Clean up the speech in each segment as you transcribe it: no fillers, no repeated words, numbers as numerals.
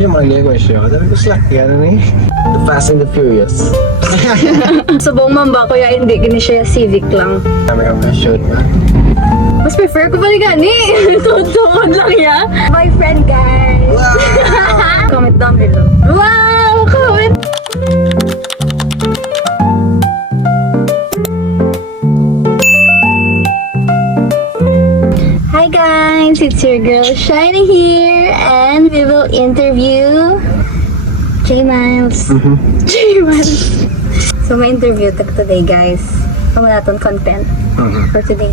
Yung mga gaya ko siya. Sabi ko, slack yan, ano eh. The Fast and the Furious. Subong man ba, kuya hindi, gini siya civic lang. Sabi ko, shoot. Mas prefer ko pala gani. Tutuod lang ya. My friend, guys. Wow! Comment down below. Wow! Comment! Hi guys, it's your girl Shiny here, and we will interview J Miles. J Miles. So may interview today, guys. Wala natin content for today.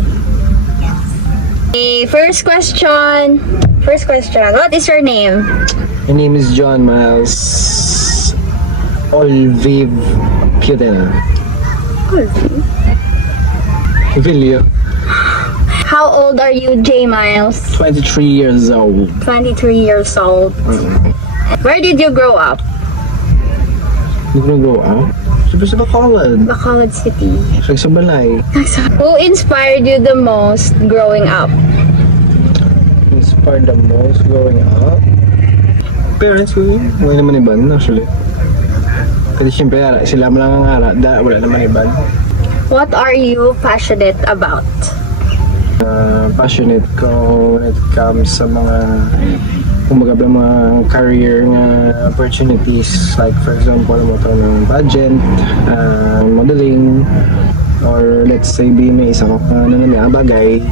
Okay, first question. What is your name? My name is John Miles Olviv Putena. Vilio. How old are you, J Miles? 23 years old. 23 years old. Where did you grow up? Hindi ko go out. Sabi sa Bacolod. Bacolod City. Sa Balay. Who inspired you the most growing up? Inspired the most growing up? Parents ko yun. Wala naman iban, actually. Kasi siyempre, sila mo lang ang ara. Wala naman iban. What are you passionate about? Passionate ko when it comes sa mga kumbaga ba mga career nga opportunities, like for example mo ito ng pageant, modeling, or let's say be may isa ko na bagay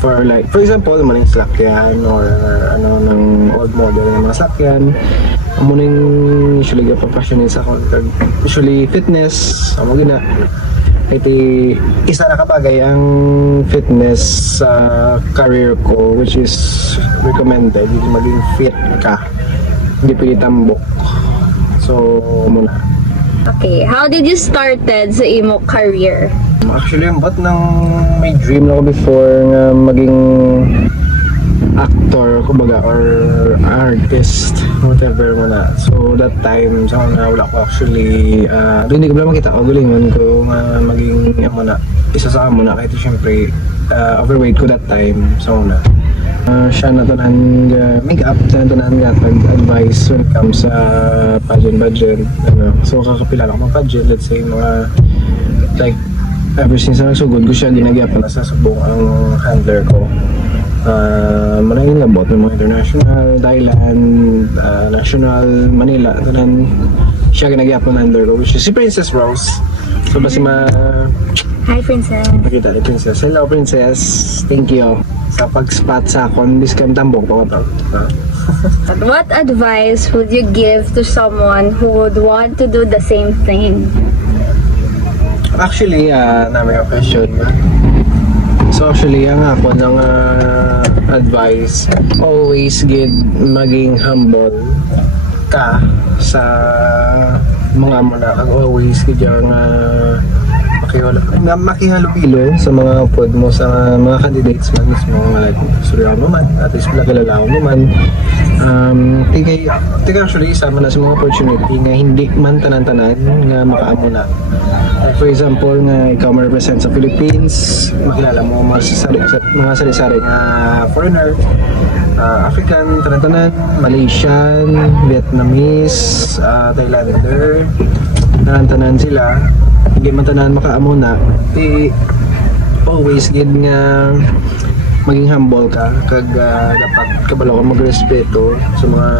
for like for example naman yung sakyan or ano ng old model ng mga sakyan. Amo ning usually ga passionate sa ako usually fitness amo gina. Iti isa na kabagay ang fitness sa career ko, which is recommended hindi maging fit ka, hindi pwede tambok. So muna. Okay, how did you started sa imo career? Actually yung ba't nang may dream na ako before nga maging actor kumbaga or artist, whatever mo na. So that time sa wala ko actually doon hindi ko pala makita ko galingon ko maging na isa sa amo na kahit syempre overweight ko that time. So na siya na tanan makeup na tanan nga advice when it comes sa pageant ano. So kakapilala ko mga pageant, let's say mga like ever since na nagsugod ko siya ginagaya pala sa subong ang handler ko. Maraming labot ng mga international, Thailand, national, Manila, tanan siya ginagapon under ko, which is si Princess Rose. So ba si Hi, Princess. Makita ni Princess. Hello, Princess. Thank you sa pag-spot sa akon. Biskan tambok pa ka to. What advice would you give to someone who would want to do the same thing? Actually, namin yung question. So actually, ang ako ng advice, always maging humble ka sa mga muna kang always yung makihalubilo sa mga pod mo sa mga candidates man mismo, like suryaw mo man, at least kilala mo man. Tika actually isama na sa mga opportunity nga hindi man tanan-tanan nga makaamo na. Like for example nga ikaw ma-represent sa Philippines, makilala mo mga sari-sari nga foreigner, African, tanan-tanan, Malaysian, Vietnamese, Thailander, tanan-tanan sila. Hindi man tanan makaamo na, always gid nga maging humble ka kag dapat kabalo ka magrespeto sa mga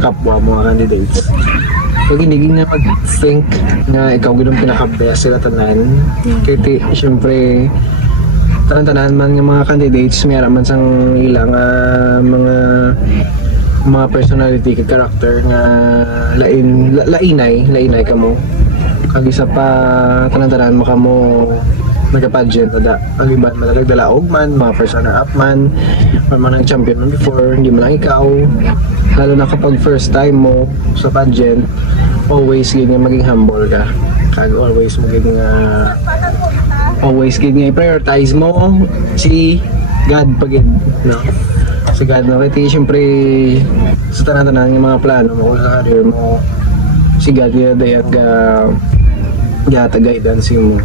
kapwa mga candidates. Kag hindi nga mag-think nga ikaw gid ang pinaka-best sila tanan. Kaya syempre tanan-tanan man nga mga candidates mayroon man sang ilang mga personality kag character nga lainay kamo. Kag isa pa tanan-tanan makamo nagka-pageant ada ang iban madagdala og man mga persona up man or man ang champion man before, hindi man lang ikaw, lalo na kapag first time mo sa pageant, always gid nga maging humble ka kag always i-prioritize mo si God pagid, no? Si God na kaya syempre sa tanan-tanan ng mga plano mo sa career mo, si God nga dayan ga guidance mo.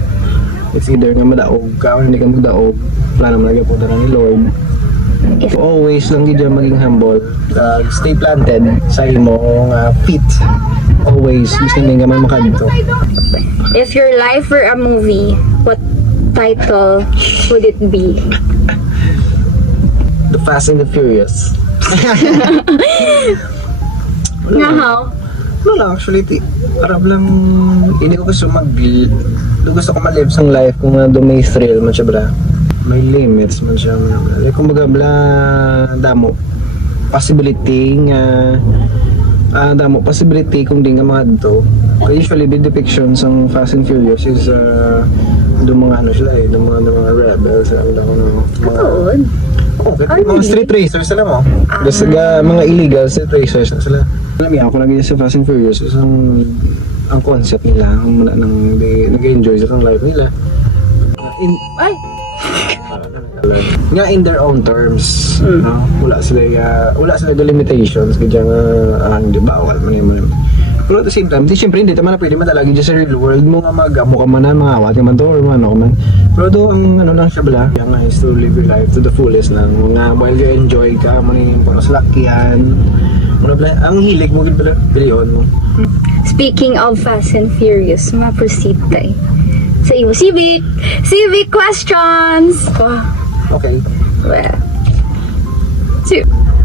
It's either nga madaog ka o hindi ka madaog, plano mo lagi po na ni Lord. If Always lang gid maging humble. Stay planted sa imong feet. Always listening ka man makadto. if your life were a movie, what title would it be? The Fast and the Furious. Nga how? Wala lang, actually, parang lang, hindi ko gusto gusto ko ma-live sang life kung may thrill man siya, bra. May limits man siya. Kung baga, bla, damo. Possibility kung di nga mga dito. Usually, the depictions ng Fast and Furious is, doon mga ano sila doon mga rebels, mga mga street racers sila mo. Kasi mga illegal street racers na sila. Alam niya, ako lagi sa Fast and Furious, ang concept nila, ang nag-enjoy sa life nila. Nga in their own terms, no? Wala sila the limitations, kaya nga, hindi bawal man yun. Pero at the same time, siyempre hindi naman na pwede matalagi dyan sa real world mo nga mag-amo ka man na, mga awat ka man to, or ano ka man. Pero doon, ang ano lang siya bala, yung is to live your life to the fullest lang. Nga, while you enjoy ka, mo yung para sa lakyan. Ang hilig mo, bilion mo. Speaking of Fast and Furious, ma-proceed tayo sa iyo. Civic questions! Wow. Okay. Well,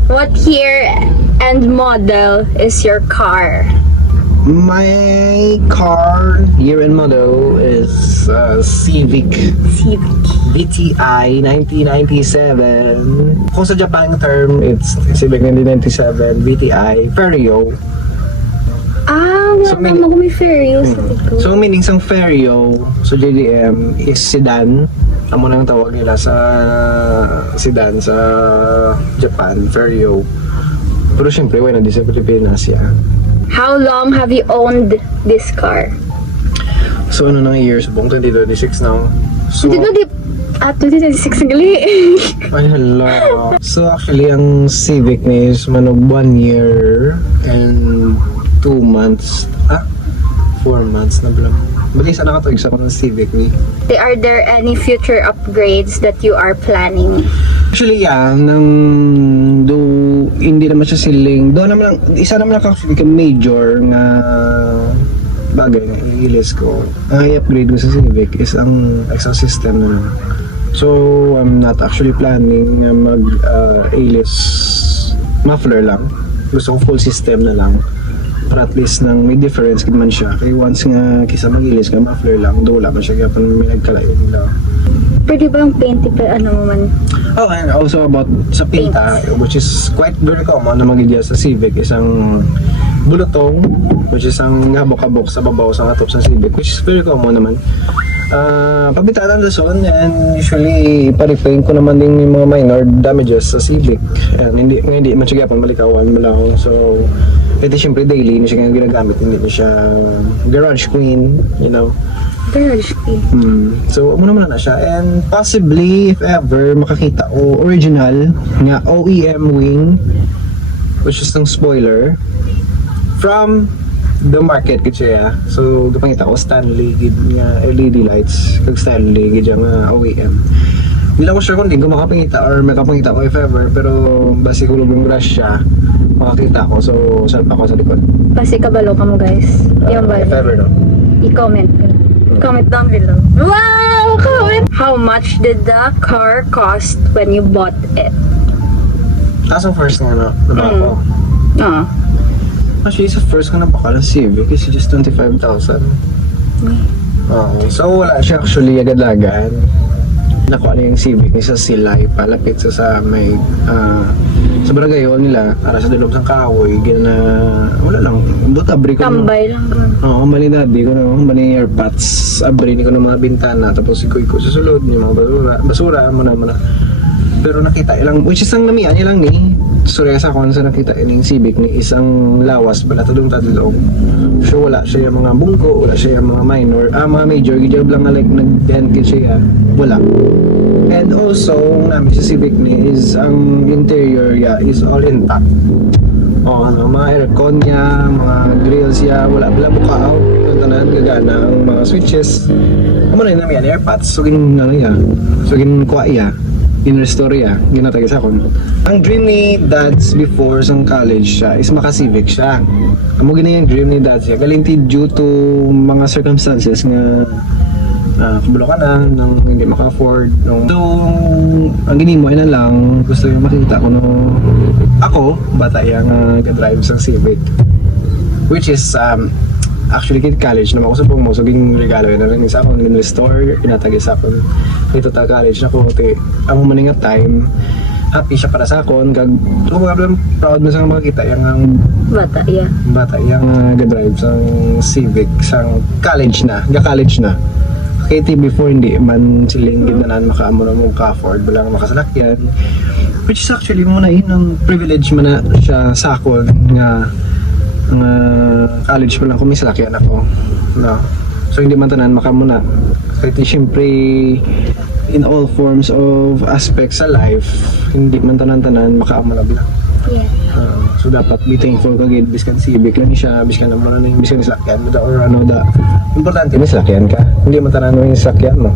what year and model is your car? My car, year and model, is Civic VTI 1997. Kung sa Japan term, it's Civic 1997 VTI Ferio. Wala So, mo kung may Ferio sa likod. So meaning sang Ferio, so JDM is sedan. Amo nang tawag nila sa sedan sa Japan, Ferio. Pero syempre, wala di sa Pilipinas yan. How long have you owned this car? So ano nang years? Buong 2026 now. So, 2026 gali. ay hello. So actually, ang Civic ni is manog 1 year and 2 months. 4 months na bala. Bali sana ka to isa ko ng Civic ni. Are there any future upgrades that you are planning? Actually, hindi naman siya siling. Isa naman lang actually major nga bagay na i-list ko. Ang i-upgrade ko sa Civic is ang exhaust system na lang. So, I'm not actually planning mag-A-list muffler lang. Gusto ko full system na lang. Para at least nang may difference kid man siya. Kaya once nga kisa mag-ilis ka, muffler lang, do wala man siya. Kaya pa may nagkalayo nila. Pwede ba ang paint ano mo man? Oh, and also about sa pinta, which is quite very common na magigya sa Civic, isang bulutong, which is ang habok-habok sa babaw sa katop sa Civic, which is very common naman. Pabitaan na son, and usually pa-repaint ko naman din yung mga minor damages sa Civic. And hindi man siya pang malikawan mo lang. So, ito syempre daily, hindi siya ginagamit, hindi siya garage queen, you know. Garage key. So, muna na siya. And possibly, if ever, makakita o original nga OEM wing, which is ng spoiler, from the market kasi so gapangita ko Stanley gid nga LED lights kag Stanley gid nga OEM. Hindi lang ko sure kung di ko makapangita or makapangita ko if ever, pero basi ko lubong rush siya makakita ko, so saan pa ako sa likod. Kasi kabalo ka mo guys. Yung If ba? ever, no? I-comment ka. Comment down below. Wow! Comment! How much did the car cost when you bought it? So first nga na nabaka ko. Actually, sa first ko nabaka ng Civic is just 25,000. So wala siya actually agad-agad. Nakuha na yung Civic ni sa Silay, palapit sa may sa barangay nila, para sa dulog ng kahoy, wala lang, doon abri ko. Tambay lang ka. Oo, bali daddy ko na, bali airpods, abri ni ko ng mga bintana, tapos ikoy ko sa sulod, yung mga basura, muna. Pero nakita ilang, which is ang namian niya lang ni, suresa ko sa nakita ining Civic ni isang lawas, bala tadong tadlong. So wala siya yung mga bungko, wala siya yung mga minor, mga major, gidyob lang like nag-dent siya, wala. And also, namin sa Civic ni is ang interior is all intact. Mga aircon niya, mga grills niya, wala bukaaw. Yung tanan, gagana ang mga switches. Ano na yun namin yan, airpods, sugin kuha iya. in Restoria, ginatagis ako. Ang dream ni Dads before sa college siya is maka-civic siya. Amo gina yung dream ni Dads siya. Galinti due to mga circumstances nga kabulo ka na, nang hindi maka-afford. So, ang ginimo ay na lang, gusto yung makita ko no, ako, bata yung drive sa civic. Which is, actually kid college naman ako sa pong mo, so ging regalo yun na rin sa akong in-restore, pinatagis ako kay total college na ko, ang maning time, happy siya para sa akon, kag, proud na sa makakita yung Bata, yeah. bata yung drive sa civic, sa college na, college na. KT before hindi man siling ginanan makaamo na mong ka-afford walang makasalakyan, which is actually muna yun ang privilege man na siya sa akon nga college pa lang kung may salakyan ako, no? So hindi man tanan makamuna kahit syempre in all forms of aspects sa life hindi man tanan makaamo na lang. Yeah. So dapat be thankful ka gid biskan civic lang siya, biskan mo na ning biskan salakyan mo da or ano da. Importante may salakyan ka. Hindi man tanan yung salakyan mo.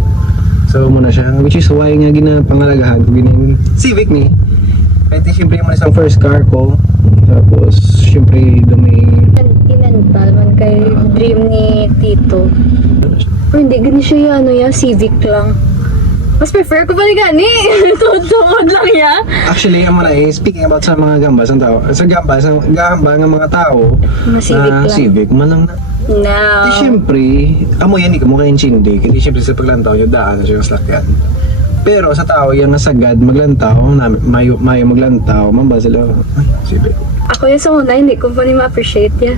So muna siya, which is why nga ginapangalagahan ko gining civic ni. Kahit siyempre yung isang first car ko. Tapos siyempre may Sentimental man kay dream ni Tito. Pero hindi gani siya civic lang. Mas prefer ko pa ni gani. Tuod lang ya. actually ang mga speaking about sa mga gamba sa tao, sa gamba ng mga tao Mga civic na lang. civic man lang na. No. Di siyempre, amo yan, ikaw mo kayong chindi. Kasi siyempre sa paglantaw yung daan na siya sa lakyan. Pero sa tao, yan nasagad maglantaw, mayo maglantaw, mamba sila, ay, civic. Ako yung sa una, hindi ko pa ni ma-appreciate ya.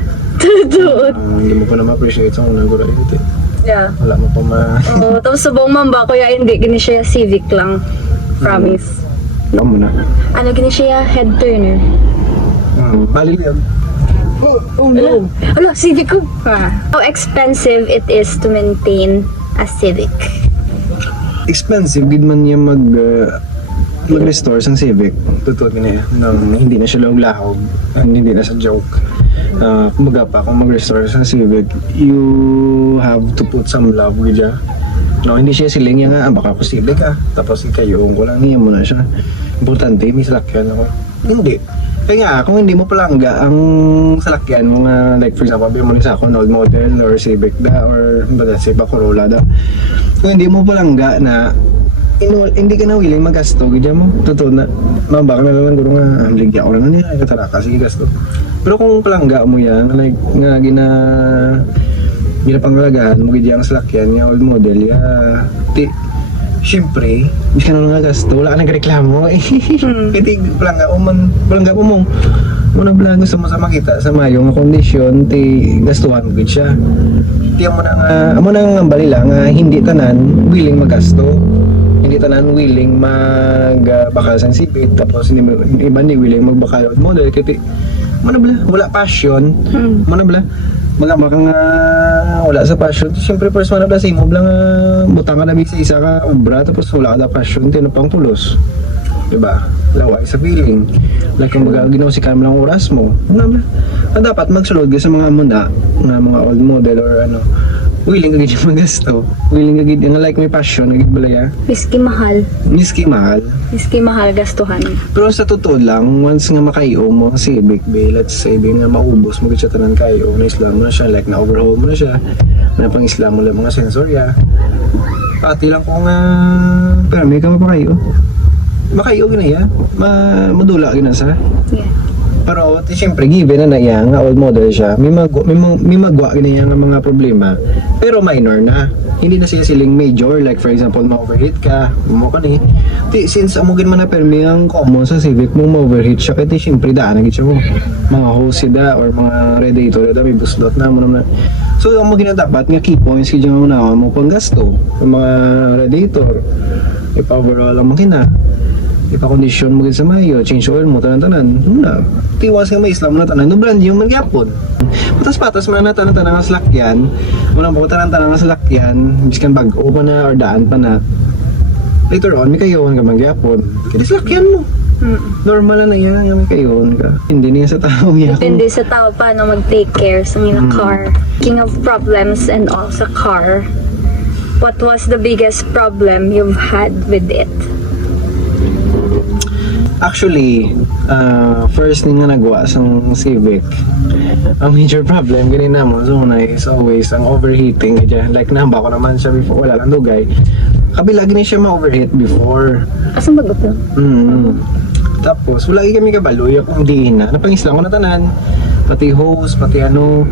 Tuod. Hindi mo pa na ma-appreciate sa unang gura dito. Yeah. Wala mo pa Oo, tapos sa buong mamba, kuya hindi gini siya civic lang. Promise. Wala mo na. Ano gini siya head turner. Bali yan. Oh no! Ala, civic ko. How expensive it is to maintain a civic. Expensive, gid man niya mag-restore sa civic. Totoo niya nang hindi na siya lahog, hindi na sa joke. Kumbaga pa, kung mag-restore sa civic, you have to put some love with ya. No, hindi siya siling niya nga, baka ko civic tapos ikayo ko lang niya muna siya. Importante, may salakyan ako. Hindi. Kaya nga, kung hindi mo palangga ang salakyan mo nga, like for example, bigyan mo sa ako, old model or civic da, or let's say ba Corolla da. Kung hindi mo palangga na hindi ka na willing magasto, ganyan mo, totoo na, baka na lang guro nga, ligya ko lang niya, kataraka, sige gasto. Pero kung palangga mo yan, like nga ginapangalagaan mo ganyan ang salakyan, yung old model, siyempre, hindi ka na nga gasto, wala ka nagreklamo eh. Kasi palangga mo mong muna gusto mo sa makita sa mayong kondisyon, gastuhan mo gid siya. Di mo nang balila nga hindi tanan willing magasto. Hindi tanan willing magbakal sa sipit, tapos hindi willing magbakal od model kasi wala passion. Magamba ka nga wala sa passion. Siyempre first man na sa imo blang butang ka na isa ka obra tapos wala ka na passion tinupang pulos. Diba? Laway sa feeling. Like kung ginosikan mo lang oras mo. Dapat magsulod ka sa mga muna na mga old model or willing ka gid magasto. Willing ka gid like may passion gid balaya. Miski mahal. Miski mahal Gastuhan. pero sa totoo lang, once nga makayo mo ang civic bay, let's say nga maubos mo gid siya tanan kayo, na Islam na siya, like na overhaul mo na siya, na pang Islam mo lang mga sensorya. Pati lang kung pero may ka mapakayo. Makayo gina madula gina sa. Yeah. Pero siyempre given na iya nga old model siya, may magwa gina nga mga problema. Pero minor na. Hindi na siya siling major, like for example ma-overheat ka, mo kani. Since amugin man na permi ang common sa civic mo ma-overheat siya, kaya siyempre daan na gid siya mo. Mga hose da or mga radiator da may buslot na mo na. So amugin na dapat nga key points kay jang una mo pang gasto, yung mga radiator, ipa-overall ang makina. Ipa-condition mo sa mayo, change oil mo, tanan-tanan. Wala. Tiwas nga may Islam na tanan, no brand yung magyapon. Patas-patas man na tanan-tanan ang salakyan. Walang po tanan-tanan ang salakyan, biskan bag-o pa na or daan pa na. Later on, may kayoon ka magyapon. Kaya salakyan mo. Normal na yan, may kayoon ka. Hindi niya sa tao niya. Depende sa tao paano mag-take care sa mga car. King of problems and all sa car. What was the biggest problem you've had with it? Actually, first nga nagwa sa Civic, ang major problem ganina mo so na is always ang overheating dyan. Like nahamba ko naman siya before, wala lang dugay. Kabila gini siya ma-overheat before. Asang bagot no? Tapos wala kami kabaloy kung diin na. Napangisla ko na tanan. Pati hose, pati ano.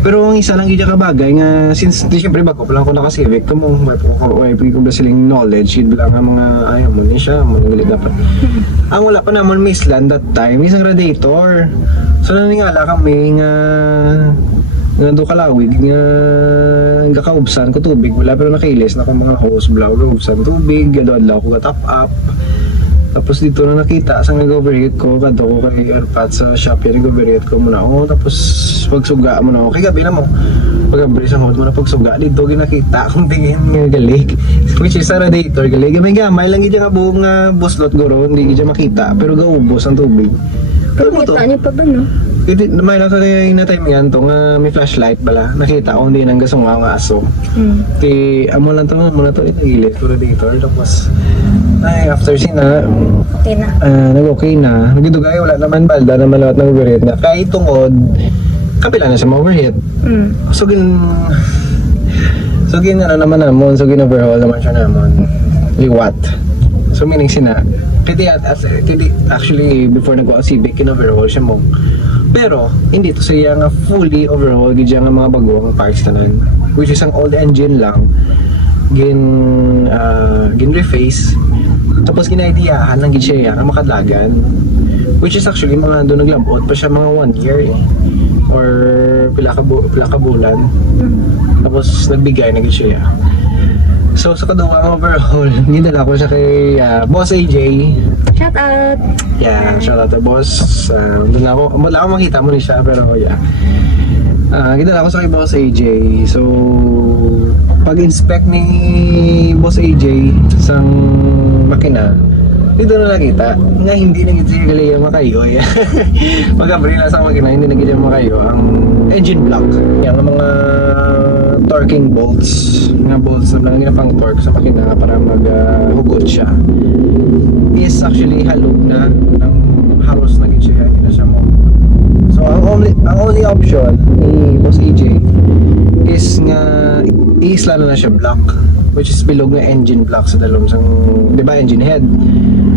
Pero ang isa lang gidya ka bagay nga since di syempre bago pa lang ko naka-Civic kamo pwede ko ba silang knowledge yun lang ang mga ayaw mo ni siya mga dapat ang wala pa naman mislan that time isang radiator so naningala kami nga do kalawig nga gakaubsan ko tubig wala pero nakailis na ko mga hose blaw ubsan tubig gado-adlaw ko ga top up. Tapos dito na nakita sa nag-overheat ko, kadto ko kay Airpat sa Shopee, nag-overheat ko muna ako, tapos pagsuga mo na ako, kay gabi na mo, pag-abri sa hood mo na pagsuga, dito ginakita akong tingin nga galig, which is sa radiator, galig, may gamay lang gidya nga buong buslot guro, hindi gidya makita, pero gaubos ang tubig. Pero mo to, Kita niyo pa ba no? may lang sa na time yan to, nga may flashlight pala, nakita ko hindi nang gasunga nga aso. Kaya amo lang to, itagilid ko radiator, tapos, ay, after sina, Okay na. nag-okay na. Nagidugay, wala naman balda naman lahat ng overheat na. Kahit tungod, kapila na siya ma-overheat. So, ano naman namon, so gin-overhaul naman siya namon. Liwat. So, meaning sina, actually, before nag-go Civic, gin-overhaul siya mo. Pero, hindi to siya nga fully overhaul, gidya nga mga bagong parts tanan. Which is ang old engine lang, gin-reface. Tapos ginaidiyahan ng gitsya na makadlagan, which is actually mga doon naglambot pa siya mga 1 year or pila ka bulan. Tapos nagbigay ng gitsya. So sa kaduwa overhaul, ginadala ko siya kay Boss AJ. Shout out! Yeah, shout out to Boss. Doon wala ako makita mo ni siya pero yeah. Ginadala ko sa kay Boss AJ. So pag-inspect ni Boss AJ sang makina, dito na nakita nga hindi na gito siya makayo. Pag-abri na sa makina, hindi na gito makayo ang engine block. Yan ang mga torquing bolts, mga bolts na lang pang torque sa makina para maghugot siya is actually halog na ng halos na gito siya, hindi na siya mo. So ang only option ni Boss AJ is nga iisla na siya block, which is bilog nga engine block sa dalom sang, di ba, engine head.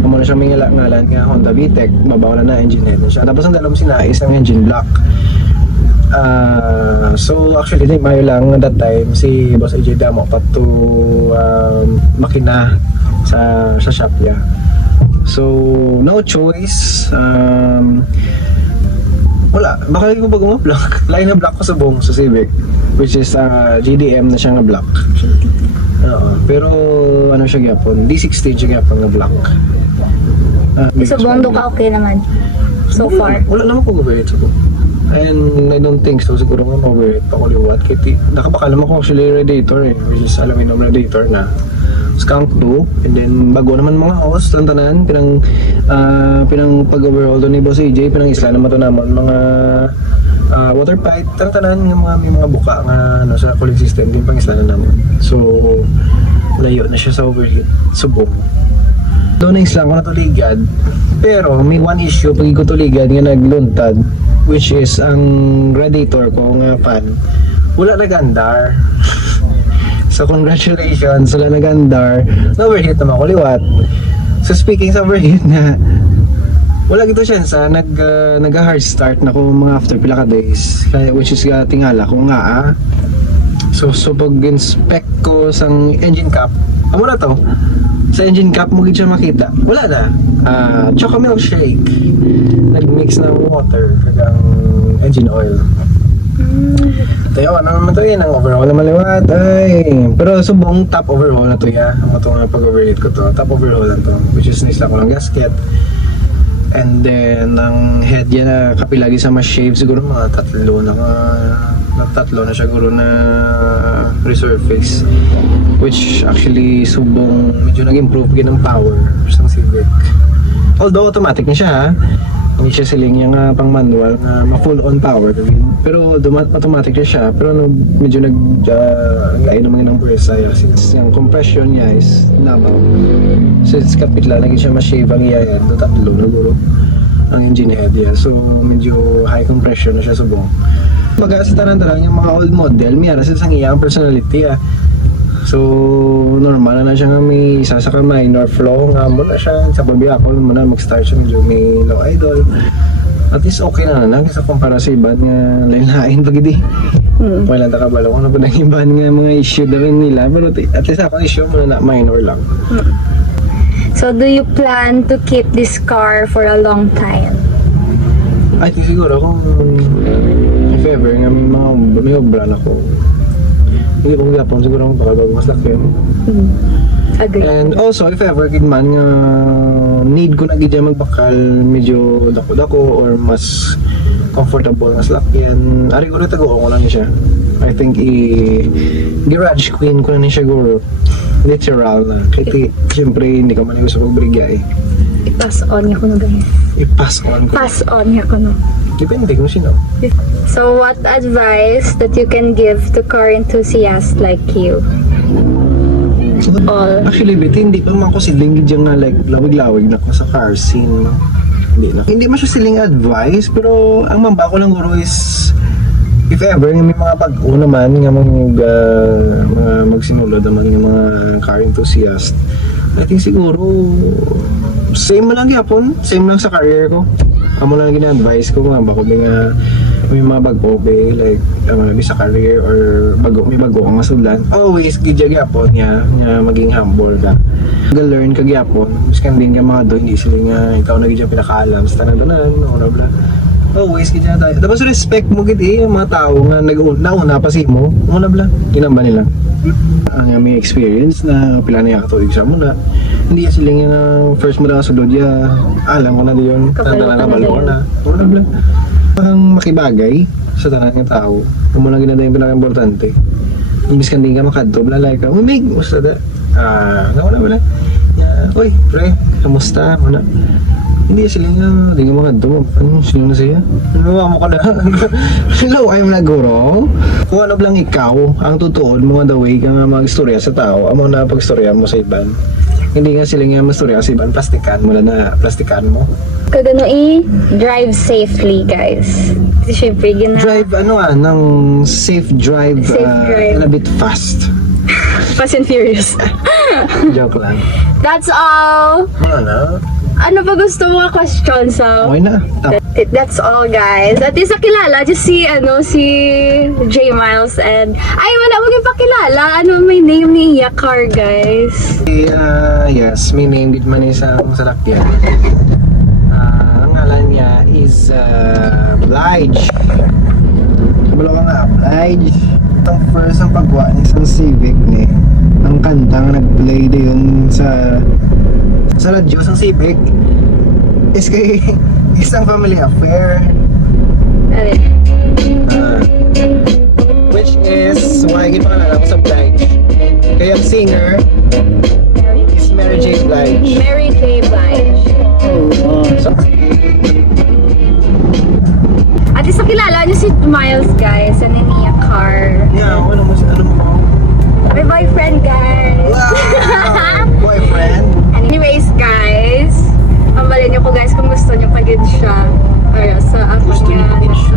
Amo na siya may ngalan nga Honda VTEC, mabaw na engine head na siya. Tapos ang dalom sinais ang engine block. So actually di mayo lang that time si Boss AJ damo pa to makina sa shop niya. So no choice, wala, baka ko bago block. Lain na block ko sa buong sa Civic, which is GDM na siya nga block. Pero ano siya gyapon, D60 siya gyapon nga block. So bondo ka okay naman? So far? Wala naman kung overheat sa ko. And I don't think so, siguro nga overheat pa ko liwat. Kaya nakabakal naman ko actually radiator which is aluminum radiator na skunk 2, and then bago naman mga hose tantanan pinang pag-overhaul doon ni Boss AJ, pinang isla naman to naman mga water pipe tantanan yung may mga buka nga sa cooling system din pang isla na naman. So layo na siya sa overheat, subok doon na isla ko na tuligad. Pero may one issue pag ko tuligad nga nagluntad, which is ang radiator ko nga fan wala nagandar. So congratulations, wala nagandar. Na-overheat naman ko liwat. So speaking sa overheat na, wala gito siya sa nag-hard start na ko mga after pila ka days. Which is tingala ko nga So pag-inspect ko sang engine cap, amo na to. Sa engine cap mo gid siya makita. Wala na. Choco milkshake. Nag-mix ng water kagang engine oil. Tayo, ano naman to yun, ang overhaul naman liwat, pero subong top overhaul na to ya, ang ito nga pag-overheat ko to, top overhaul na to, which is nisla ko ng gasket, and then ang head yan na kapilagi sa mas shave, siguro mga tatlo na siguro na resurface, which actually subong medyo nag-improve ng power sa Civic, although automatic na siya Hindi siya siling yung pang manual na full on power. Pero automatic na siya. Pero medyo naglain naman ng puwersa. Since yung compression niya is nabaw. Since kapit lang, naging siya ma-shave ang iya. Do tatlo na guro ang engine head niya. So medyo high compression na siya subong. Pag sa tanan-tanan yung mga old model, mayroon sila sang iya ang personality. So, normal na siya nga may isa sa minor flow nga mo na siya. Sa babi ako mo na mag-start siya medyo may low idol. At least okay na na sa kumpara sa iban nga lain-lain pag hindi. Wala na kabalo ko na po ng iban nga mga issue na rin nila. Pero at least ako issue mo na minor lang. So, do you plan to keep this car for a long time? I think siguro kung if ever nga may obra na ko. Hindi ko gapon siguro kung baka mas laki. Agree. And also, if ever kid man nga need ko na gid magbakal medyo dako-dako or mas comfortable nga sakyan, ari ko tago ko na ni siya. I think garage queen ko na ni siya guro. Literal na. Kaya siyempre hindi ka man gusto pagbrigya eh. I-pass on niya ko na guys. I-pass on ko. Pass on niya ko na. Depende kung sino. So, what advice that you can give to car enthusiasts like you? All. Actually, bet, hindi pa man ko siling dyan nga like lawig-lawig na ko sa car scene. Hindi na. Hindi man siya siling advice, pero ang mamba ko lang guro is if ever nga may mga pag-o naman nga mga magsinulod naman ng mga car enthusiast, I think siguro same lang gyapon, same lang sa career ko. Amo lang gina-advise ko nga bako may mga bago like maybe sa career or may bago ang masudlan. Always gidya gyapon nga maging humble ka. Learn ka gyapon. Miskan din ka mga do hindi sila nga ikaw na gidya pinakaalam sa tanan-tanan or bla. Always gidya tayo. Tapos respect mo gid yung mga tao nga nauna pa si mo. Una bla. Ginamba nila. Ang may experience na pila na katuig sa muna. Hindi sila nga first mo na sulod ya. Alam ko na diyon. Kabalo ko na. Una bla. Ang makibagay sa tanan ng tao. Kung mo lang ginada yung pinaka-importante. Imbis ka din ka makadto, bla like ka. Umig, musta da? Wala. Uy, pre, kamusta? Muna. Hindi sila nga, hindi ka makadto. Ano, sino na siya? Ano mo ka na? Hello, I'm Naguro. Kung ano lang ikaw, ang tutuon mo nga the way ka nga mag-istorya sa tao, amo na pag-istorya mo sa iban. Hindi nga sila nga mag-istorya sa iban, plastikan mo na plastikan mo. Kagano drive safely, guys. Kasi syempre, Drive, ng safe drive, Safe drive. and a bit fast. Fast and Furious. Joke lang. That's all. Ano? Ano pa gusto mga questions? Okay na. That's all, guys. At isa kilala, just si J Miles and wala mo yung pakilala. Ano may name ni Yakar, guys? Yes, may name din man sa salakyan. Ang ngalan niya is Blige. Kabalo ka nga, Blige. Itong first ang pagwa ni isang Civic ni. Ang kanta nga nag-play din sa radyo sa Civic is kay isang family affair. Ano? Which is, makikita pa ka sa Blige. Kaya ang singer is Mary J. Blige. Mary J. Blige. So, At isa kilala niyo si Miles, guys. Ano ni Yakar? yeah, ano mo? May boyfriend, guys. Wow! Boyfriend? Anyways, guys, pambalin niyo po, guys, kung gusto niyo pagin siya. Para sa ako Gusto niyo niya. din siya.